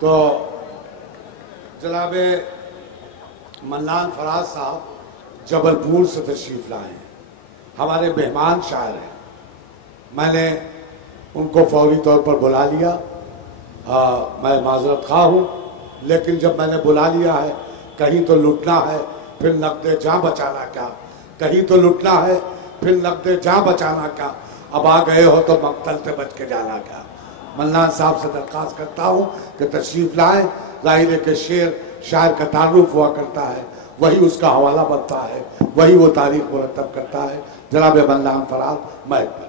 تو جناب منان فراز صاحب جبل پور سے تشریف لائے ہیں، ہمارے مہمان شاعر ہیں. میں نے ان کو فوری طور پر بلا لیا. میں معذرت خواہ ہوں، لیکن جب میں نے بلا لیا ہے، کہیں تو لٹنا ہے پھر نقد جاں بچانا کیا، کہیں تو لٹنا ہے پھر نقد جاں بچانا کیا، اب آ گئے ہو تو مقتل سے بچ کے جانا کیا. منان صاحب سے درخواست کرتا ہوں کہ تشریف لائیں. ظاہر ہے کہ شعر شاعر کا تعارف ہوا کرتا ہے، وہی اس کا حوالہ بنتا ہے، وہی وہ تاریخ مرتب کرتا ہے. جناب منان فراز مائک پر.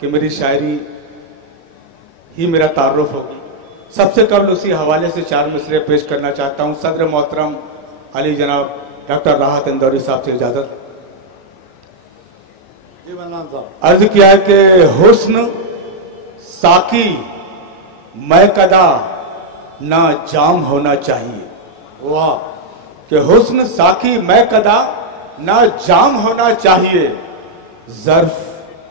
کہ میری شاعری ہی میرا تعارف ہوگی. سب سے قبل اسی حوالے سے 4 مصرے پیش کرنا چاہتا ہوں. صدر محترم علی جناب ڈاکٹر راحت اندوری صاحب سے اجازت. جی منان صاحب. عرض کیا ہے کہ حسن ساقی میکدہ نہ جام ہونا چاہیے. واہ. کہ حسن ساقی میکدہ نہ جام ہونا چاہیے، ظرف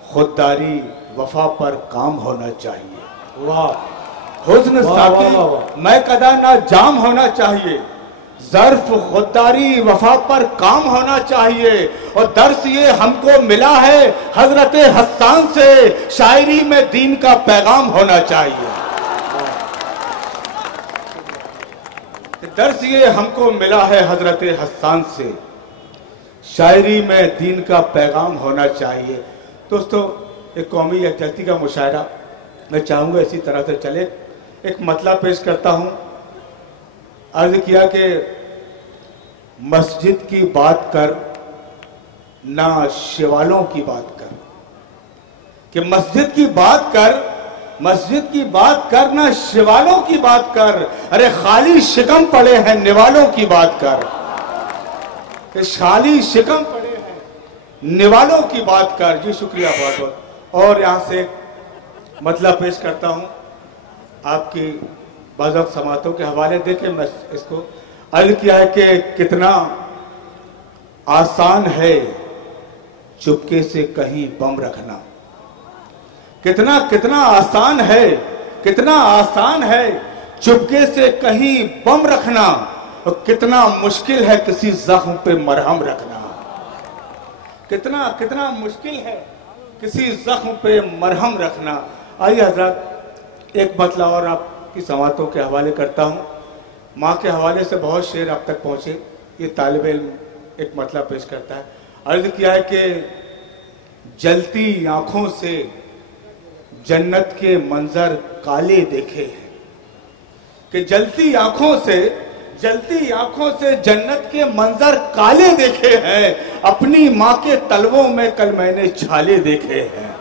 خودداری وفا پر کام ہونا چاہیے. واہ. حسن ساقی میکدہ نہ جام ہونا چاہیے، ظرف خودداری وفا پر کام ہونا چاہیے. اور درس یہ ہم کو ملا ہے حضرت حسان سے، شاعری میں دین کا پیغام ہونا چاہیے. درس یہ ہم کو ملا ہے حضرت حسان سے، شاعری میں دین کا پیغام ہونا چاہیے. دوستو، ایک قومی یکجہتی کا مشاعرہ میں چاہوں گا اسی طرح سے چلے. ایک مطلب پیش کرتا ہوں. عرض کیا کہ مسجد کی بات کر نہ شوالوں کی بات کر. کہ مسجد کی بات کر، مسجد کی بات کر نہ شوالوں کی بات کر. ارے خالی شکم پڑے ہیں نوالوں کی بات کر. کہ خالی شکم پڑے ہیں نوالوں کی بات کر. جی شکریہ بہت بہت. اور یہاں سے ایک مطلب پیش کرتا ہوں آپ کی بعض وقت سماعتوں کے حوالے دے کے میں اس کو عرض کیا ہے کہ کتنا آسان ہے چپکے سے کہیں بم رکھنا. کتنا آسان ہے، کتنا آسان ہے چپکے سے کہیں بم رکھنا، اور کتنا مشکل ہے کسی زخم پہ مرہم رکھنا. کتنا مشکل ہے کسی زخم پہ مرہم رکھنا. آئیے حضرات ایک مطلب اور آپ کی سماعتوں کے حوالے کرتا ہوں. ماں کے حوالے سے بہت شعر اب تک پہنچے. یہ طالب علم ایک مطلب پیش کرتا ہے. عرض کیا ہے کہ جلتی آنکھوں سے جنت کے منظر کالے دیکھے ہیں. کہ جلتی آنکھوں سے جنت کے منظر کالے دیکھے ہیں. اپنی ماں کے تلووں میں کل میں نے چھالے دیکھے ہیں.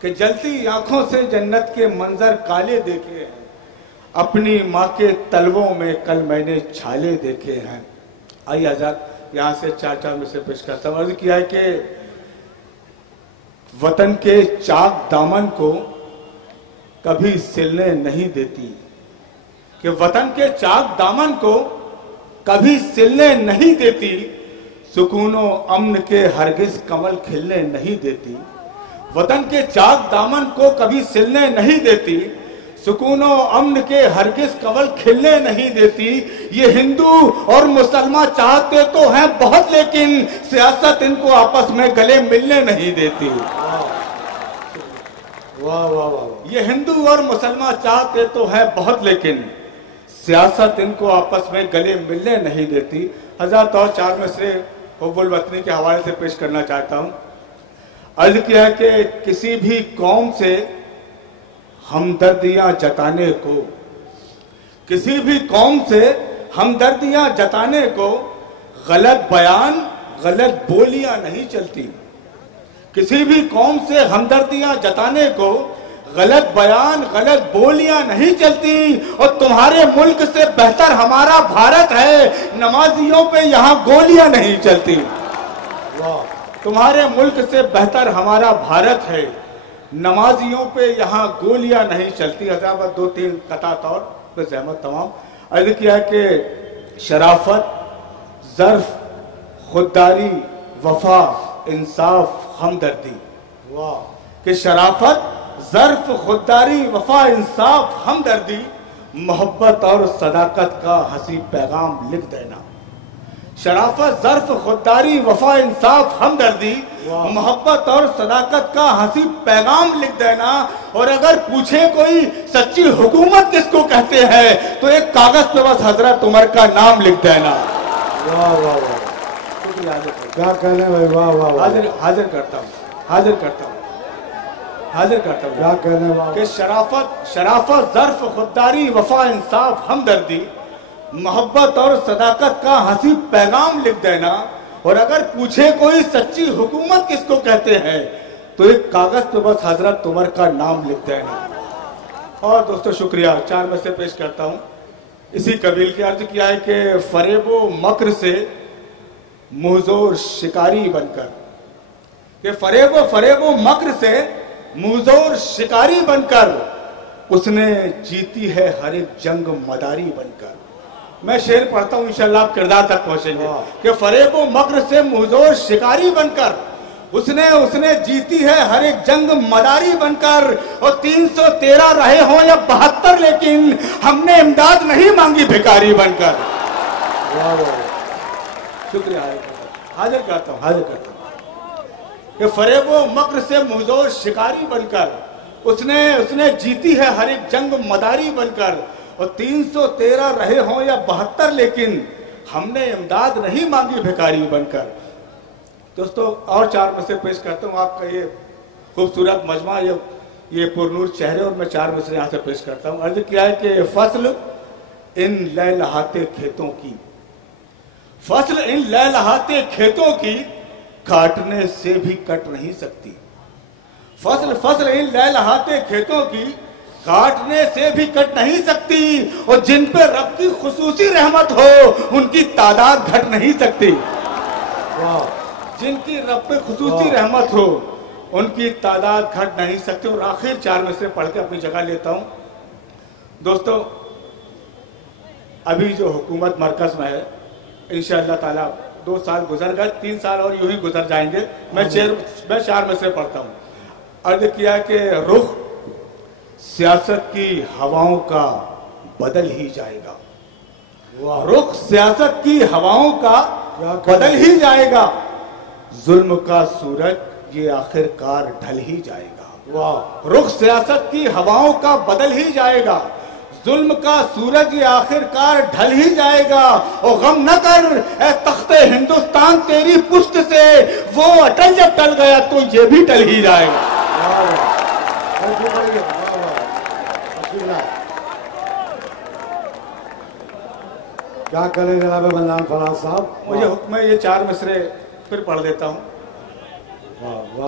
کہ جلتی آنکھوں سے جنت کے منظر کالے دیکھے ہیں. اپنی ماں کے تلووں میں کل میں نے چھالے دیکھے ہیں. آئیے آزاد یہاں سے 4 میں سے پیش کرتا ہوں. عرض کیا ہے کہ وطن کے چاک دامن کو کبھی سلنے نہیں دیتی. کہ وطن کے چاک دامن کو کبھی سلنے نہیں دیتی. سکون و امن کے ہرگز کمل کھلنے نہیں دیتی. وطن کے چاک دامن کو کبھی سلنے نہیں دیتی. سکون و امن کے ہرگز کمل کھلنے نہیں دیتی. یہ ہندو اور مسلمان چاہتے تو ہیں بہت، لیکن سیاست ان کو آپس میں گلے ملنے نہیں دیتی. واہ واہ واہ. یہ ہندو اور مسلمان چاہتے تو ہیں بہت، لیکن سیاست ان کو آپس میں گلے ملنے نہیں دیتی. حضرات اور 4 مصرے حب الوطنی کے حوالے سے پیش کرنا چاہتا ہوں. عرض کیا ہے کہ کسی بھی قوم سے ہمدردیاں جتانے کو، کسی بھی قوم سے ہمدردیاں جتانے کو غلط بیان غلط بولیاں نہیں چلتی. کسی بھی قوم سے ہمدردیاں جتانے کو غلط بیان غلط بولیاں نہیں چلتی. اور تمہارے ملک سے بہتر ہمارا بھارت ہے، نمازیوں پہ یہاں گولیاں نہیں چلتی. تمہارے ملک سے بہتر ہمارا بھارت ہے، نمازیوں پہ یہاں گولیاں نہیں چلتی. حضرات 2-3 قطع طور پہ زحمت تمام. عرض کیا ہے کہ شرافت ظرف خودداری وفا انصاف ہمدردی. کہ شرافت ظرف خودداری وفا انصاف ہمدردی. محبت اور صداقت کا حسین پیغام لکھ دینا. شرافت، ظرف، خودداری، وفا، انصاف، ہمدردی، محبت اور صداقت کا حسین پیغام لکھ دینا. اور اگر پوچھے کوئی سچی حکومت کس کو کہتے ہیں تو ایک کاغذ پہ بس حضرت عمر کا نام لکھ دینا. واہ واہ واہ، کیا کہنے بھائی، واہ واہ واہ. حاضر کرتا ہوں کیا کہنے واہ. کہ شرافت، ظرف، خودداری، وفا، انصاف، ہمدردی، محبت اور صداقت کا حسین پیغام لکھ دینا. اور اگر پوچھے کوئی سچی حکومت کس کو کہتے ہیں تو ایک کاغذ پہ بس حضرت عمر کا نام لکھ دینا. اور دوستو شکریہ. 4 میں سے پیش کرتا ہوں. اسی قبیل کی عرض کیا ہے کہ فریب و مکر سے منہزور شکاری بن کر، کہ فریب و مکر سے منہزور شکاری بن کر اس نے جیتی ہے ہر ایک جنگ مداری بن کر. میں شعر پڑھتا ہوں، انشاءاللہ آپ کردار تک پہنچیں گے. کہ فریب و مکر سے منہزور شکاری بن کر اس نے جیتی ہے ہر ایک جنگ مداری بن کر. اور 313 رہے ہوں یا 72 لیکن ہم نے امداد نہیں مانگی بھکاری بن کر. شکریہ. حاضر کرتا ہوں کہ فریب و مکر سے منہزور شکاری بن کر اس نے جیتی ہے ہر ایک جنگ مداری بن کر. اور 313 رہے ہوں یا 72 لیکن ہم نے امداد نہیں مانگی بھکاری بن کر. دوستو اور 4 میں سے پیش کرتا ہوں آپ کا یہ خوبصورت مجمع، یہ پرنور چہرے، اور میں 4 میں سے یہاں سے پیش کرتا ہوں. عرض کیا ہے کہ فصل ان لہلہاتے کھیتوں کی کاٹنے سے بھی کٹ نہیں سکتی. فصل ان لہلہاتے کھیتوں کی کاٹنے سے بھی کٹ نہیں سکتی. اور جن پہ رب کی خصوصی رحمت ہو ان کی تعداد گھٹ نہیں سکتی. جن کی رب پہ خصوصی رحمت ہو ان کی تعداد گھٹ نہیں سکتی. اور آخر 4 میں سے پڑھ کے اپنی جگہ لیتا ہوں. دوستو ابھی جو حکومت مرکز میں ہے، انشاءاللہ تعالی 2 سال گزر گئے، 3 سال اور یوں ہی گزر جائیں گے. میں 4 میں سے پڑھتا ہوں. عرض کیا کہ رخ سیاست کی ہواؤں کا بدل ہی جائے گا. رخ سیاست کی ہواؤں کا بدل ہی جائے گا. ظلم کا سورج یہ آخر کار ڈھل ہی جائے گا. رخ سیاست کی ہواؤں کا بدل ہی جائے گا. ظلم کا سورج یہ آخر کار ڈھل ہی جائے گا. اور غم نہ کر اے تخت ہندوستان تیری پشت سے، وہ اٹل جب ٹل گیا تو یہ بھی ٹل ہی جائے گا. کیا کریں جناب ملان فراز صاحب. مجھے حکم ہے یہ 4 مصرے پھر پڑھ دیتا ہوں.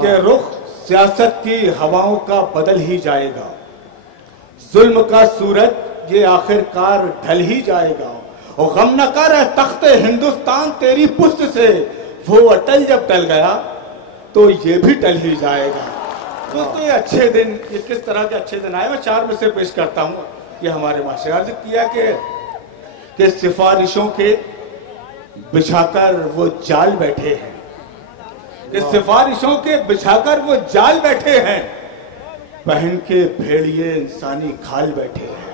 کہ رخ سیاست کی ہواؤں کا بدل ہی جائے گا. ظلم کا سورج یہ آخر کار ڈھل ہی جائے گا. اور غم نہ کر اے تخت ہندوستان تیری پشت سے، وہ اٹل جب ٹل گیا تو یہ بھی ٹل ہی جائے گا. دوستو یہ اچھے دن، یہ کس طرح کے اچھے دن آئے، میں 4 میں سے پیش کرتا ہوں. یہ ہمارے معاشرے عرض کیا کہ سفارشوں کے بچھا کر وہ جال بیٹھے ہیں. کہ سفارشوں کے بچھا کر وہ جال بیٹھے ہیں، پہن کے بھیڑیے انسانی کھال بیٹھے ہیں.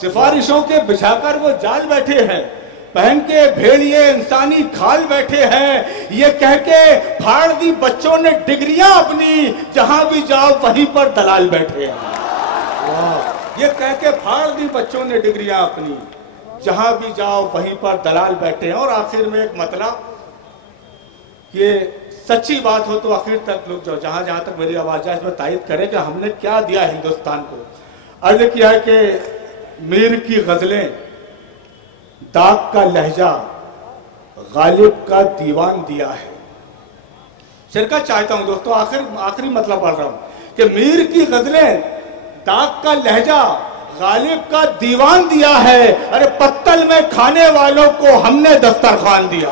سفارشوں کے بچھا کر وہ جال بیٹھے ہیں، پہن کے بھیڑیے انسانی کھال بیٹھے ہیں. یہ کہہ کے پھاڑ دی بچوں نے ڈگریاں اپنی، جہاں بھی جاؤ وہیں پر دلال بیٹھے ہیں. یہ کہہ کے پھاڑ دی بچوں نے ڈگریاں اپنی، جہاں بھی جاؤ وہیں پر دلال بیٹھے ہیں. اور آخر میں ایک مطلب، یہ سچی بات ہو تو آخر تک لوگ جاؤ، جہاں جہاں تک میری آواز جائے اس میں تائید کرے کہ ہم نے کیا دیا ہندوستان کو. عرض کیا ہے کہ میر کی غزلیں، داغ کا لہجہ، غالب کا دیوان دیا ہے. شرکت چاہتا ہوں دوستو، آخری مطلب پڑھ رہا ہوں کہ میر کی غزلیں، داغ کا لہجہ، غالب کا دیوان دیا ہے. ارے پتل میں کھانے والوں کو ہم نے دسترخوان دیا.